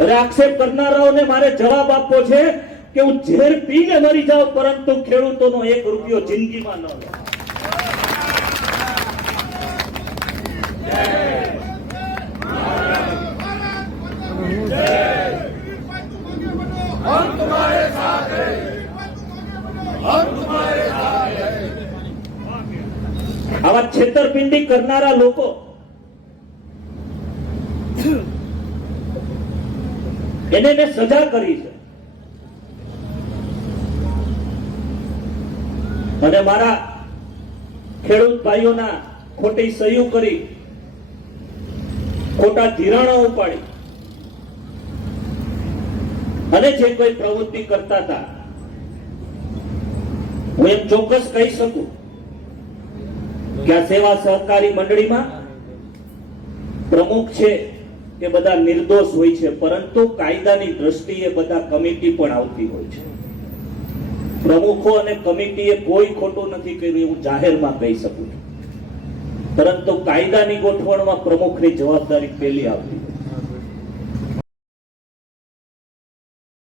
અરે આક્ષેપ કરનારાઓને મારે જવાબ આપવો છે કે હું ઝેર પીને મરી જાઉં પરંતુ ખેડૂતોનો એક રૂપિયો જિંદગીમાં ન લો हम तुम्हारे साथ हैं हम तुम्हारे साथ हैं આવા છેતરપિંડી કરનારા લોકો એને મેં સજા કરી છે અને મારા ખેડૂત ભાઈઓના ખોટી સહીઓ કરી ખોટા ધિરાણો ઉપાડી અને જે કોઈ પ્રવૃત્તિ કરતા હતા હું એમ ચોક્કસ કહી શકું કે આ સેવા સહકારી મંડળીમાં પ્રમુખ છે એ બધા નિર્દોષ હોય છે પરંતુ કાયદાની દ્રષ્ટિએ બધા કમિટી પણ આવતી હોય છે પ્રમુખો અને કમિટીએ કોઈ ખોટું નથી કર્યું એવું જાહેરમાં કહી શકું છું પરંતુ કાયદાની ગોઠવણમાં પ્રમુખની જવાબદારી પહેલી આવતી હોય